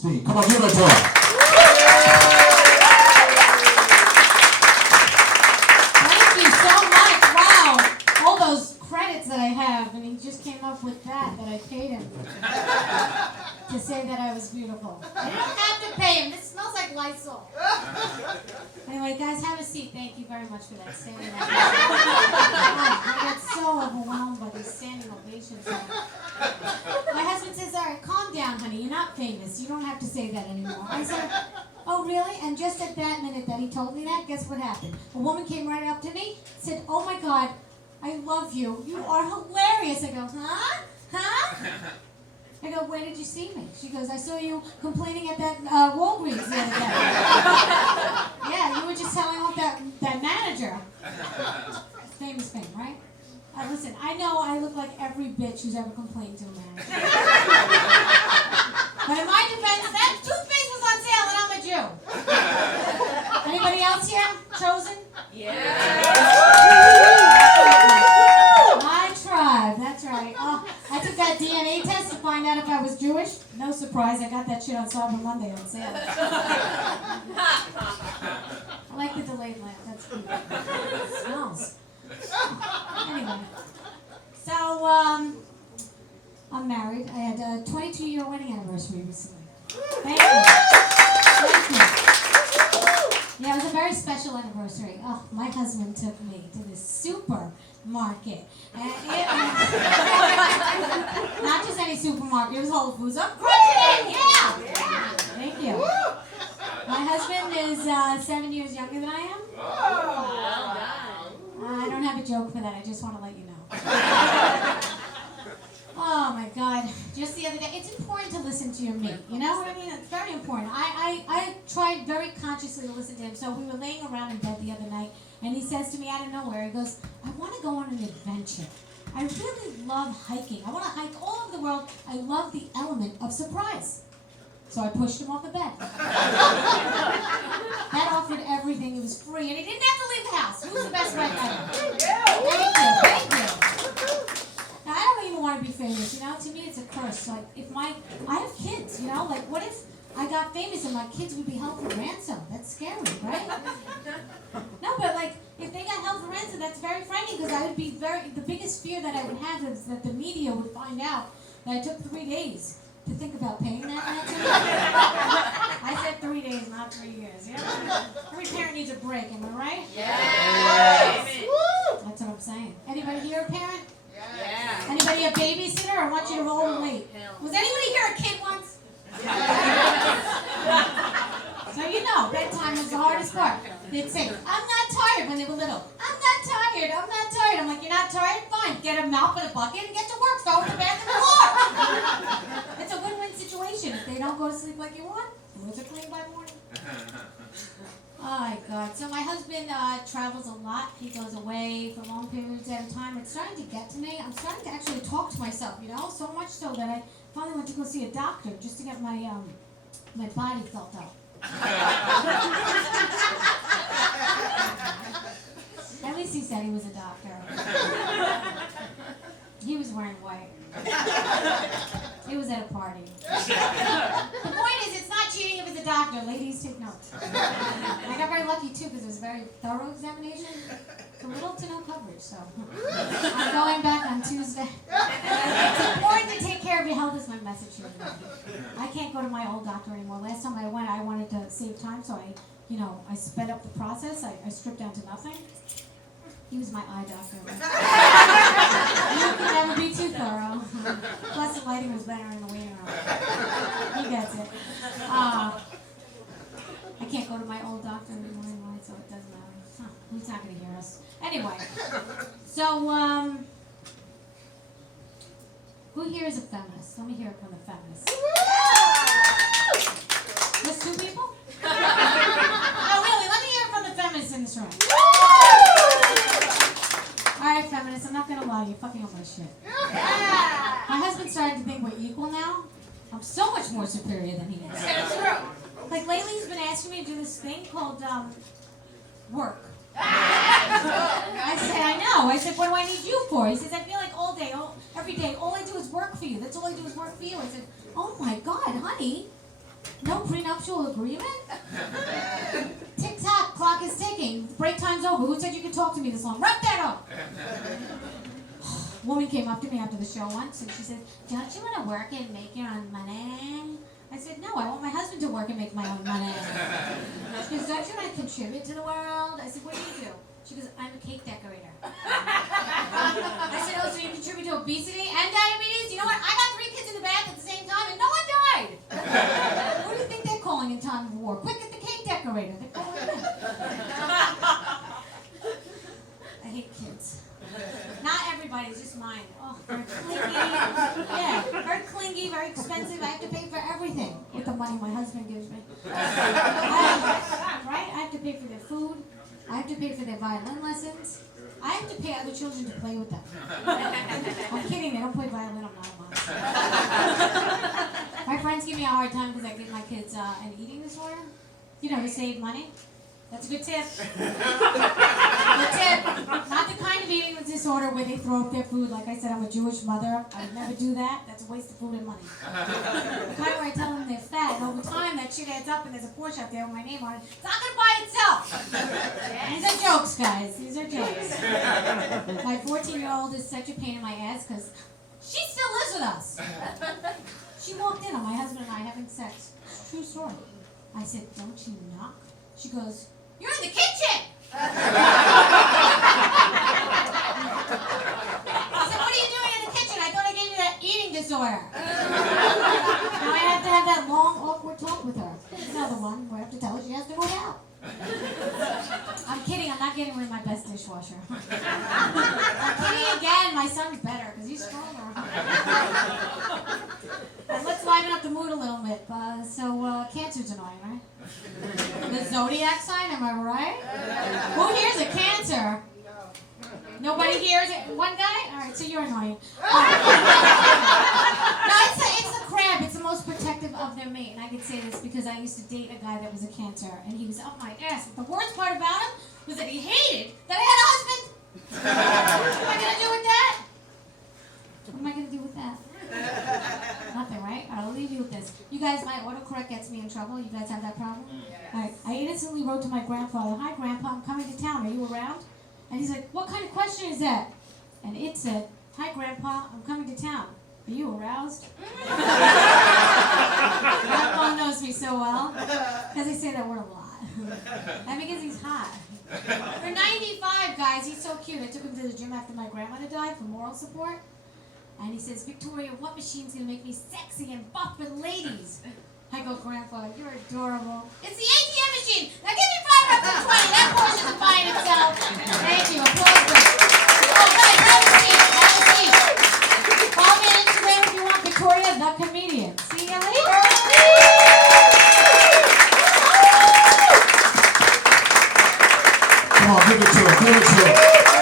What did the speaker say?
Arnstein. Come on, give it to her. Thank you so much. Wow. All those credits that I have, and he just came up with that I paid him to say that I was beautiful. I didn't have to pay him. This smells like Lysol. Anyway, guys, have a seat. Thank you very much for that standing ovation. I get so overwhelmed by these standing ovations. My husband says, all right, calm down, honey. You're not famous. You don't have to say that anymore. I said, oh, really? And just at that minute that he told me that, guess what happened? A woman came right up to me, said, oh, my God, I love you. You are hilarious. I go, huh? Huh? I go, where did you see me? She goes, I saw you complaining at that Walgreens the other day. Yeah, you were just telling off that manager. Famous fame, right? Listen, I know I look like every bitch who's ever complained to a manager. But in my defense, that toothpaste was on sale and I'm a Jew. Anybody else here? Chosen? My tribe, that's right. Oh, I took that DNA test to find out if I was Jewish. No surprise, I got that shit on Cyber Monday on sale. I like the delayed laugh, that's cute. It smells. Anyway, so I'm married. I had a 22-year wedding anniversary recently. Thank you. Thank you. Yeah, it was a very special anniversary. Oh, my husband took me to this supermarket. And not just any supermarket, it was Whole Foods. I'm crunching it, yeah! Thank you. My husband is 7 years younger than I am. I don't have a joke for that. I just want to let you know. Oh my God! Just the other day, it's important to listen to your mate. You know what I mean? It's very important. I tried very consciously to listen to him. So we were laying around in bed the other night, and he says to me out of nowhere, he goes, "I want to go on an adventure. I really love hiking. I want to hike all over the world. I love the element of surprise." So I pushed him off the bed. That offered everything. It was free, and he didn't have to leave the house. Who's the best friend ever? Thank you. Now, I don't even want to be famous, you know? To me, it's a curse. Like, I have kids, you know? Like, what if I got famous and my kids would be held for ransom? That's scary, right? No, but like, if they got held for ransom, that's very frightening because I would be the biggest fear that I would have is that the media would find out that I took 3 days to think about paying that ransom. I said 3 days, not 3 years. You know? Every parent needs a break, am I right? Yes. That's what I'm saying. Anybody here a parent? Yeah. Anybody a babysitter? I want you to roll and wait. Was anybody here a kid once? So you know, bedtime was the hardest part. They'd say, I'm not tired when they were little. I'm not tired. I'm not tired. I'm like, you're not tired? Fine. Get a mop and a bucket and get to work. Go to the bathroom floor. It's a win-win situation. If they don't go to sleep like you want, floors are clean by morning. Oh my God. So my husband travels a lot. He goes away for long periods at a time. It's starting to get to me. I'm starting to actually talk to myself, you know, so much so that I finally went to go see a doctor just to get my body felt out. At least he said he was a doctor. He was wearing white. He was at a party. The point is, it's not cheating if it's a doctor. Ladies, take notes. I got very lucky, too, because it was a very thorough examination. From little to no coverage, so. I'm going back on Tuesday. It's important to take care of your health is my message here today. I can't go to my old doctor anymore. Last time I went, I wanted to save time, so I sped up the process. I stripped down to nothing. He was my eye doctor. You can never be too thorough. Plus, the lighting was better in the waiting room. He gets it. I can't go to my old doctor anymore, so it doesn't matter. Huh, he's not going to hear us. Anyway, so, who here is a feminist? Let me hear it from the feminists. Just 2 people? Oh, really? Let me hear it from the feminists in this room. Alright, feminists, I'm not gonna lie, you're fucking up my shit. My husband's starting to think we're equal now. I'm so much more superior than he is. Like, lately he's been asking me to do this thing called, work. I said, I know. I said, what do I need you for? He says, I feel like every day, all I do is work for you. That's all I do is work for you. I said, oh my God, honey. No prenuptial agreement? Tick-tock, clock is ticking. Break time's over. Who said you could talk to me this long? Wrap that up! Woman came up to me after the show once and she said, don't you want to work and make your own money? I said, no, I want my husband to work and make my own money. She goes, don't you want to contribute to the world? I said, what do you do? She goes, I'm a cake decorator. I said, oh, so you contribute to obesity and diabetes? You know what? I got 3 kids in the bath at the same time and no one died. What do you think they're calling in time of war? Quick, get the cake decorator. They're calling in. I hate kids. Not everybody's, just mine. Oh, very clingy. Yeah, very clingy, very expensive. I have to pay for everything with the money my husband gives me. Right? I have to pay for their food. I have to pay for their violin lessons. I have to pay other children to play with them. I'm kidding, they don't play violin, I'm not a mom. My friends give me a hard time because I give my kids an eating disorder. You know, to save money. That's a good tip. Good tip. Not the kind of eating disorder where they throw up their food. Like I said, I'm a Jewish mother. I would never do that. That's a waste of food and money. The kind where I tell them they're fat, and over time that shit adds up and there's a Porsche out there with my name on it. It's not going to buy itself. These are jokes, guys. These are jokes. My 14-year-old is such a pain in my ass because she still lives with us. She walked in on my husband and I having sex. It's a true story. I said, don't you knock? She goes, you're in the kitchen! I said, what are you doing in the kitchen? I thought I gave you that eating disorder. Now I have to have that long, awkward talk with her. Another one where I have to tell her she has to move out. I'm kidding, I'm not getting rid of my best dishwasher. I'm kidding again, my son's better because he's stronger. And let's liven up the mood a little bit. Cancer's annoying, right? The zodiac sign, am I right? Who here's a Cancer? Nobody hears it? One guy? Alright, so you're annoying. No, it's a crab. It's the most protective of their mate. And I can say this because I used to date a guy that was a Cancer. And he was up my ass. But the worst part about him was that he hated that I had a husband. What am I going to do with that? What am I going to do with that? Nothing, right? I'll leave you with this. You guys, my autocorrect gets me in trouble. You guys have that problem? Yes. All right. I innocently wrote to my grandfather, hi, Grandpa, I'm coming to town. Are you around? And he's like, what kind of question is that? And it said, hi, Grandpa, I'm coming to town. Are you aroused? Grandpa knows me so well because I say that word a lot. And because he's hot. For 95, guys, he's so cute. I took him to the gym after my grandmother died for moral support. And he says, Victoria, what machine's going to make me sexy and buff with ladies? I go, Grandpa, you're adorable. It's the ATM machine. Now give me 5 reps of 20. That portion's buying itself. Thank you. Applause for it. Oh, guys, have a seat. Have a seat. Follow me on Instagram if you want. Victoria, the comedian. See you later. Come on, give it to her. Give it to her.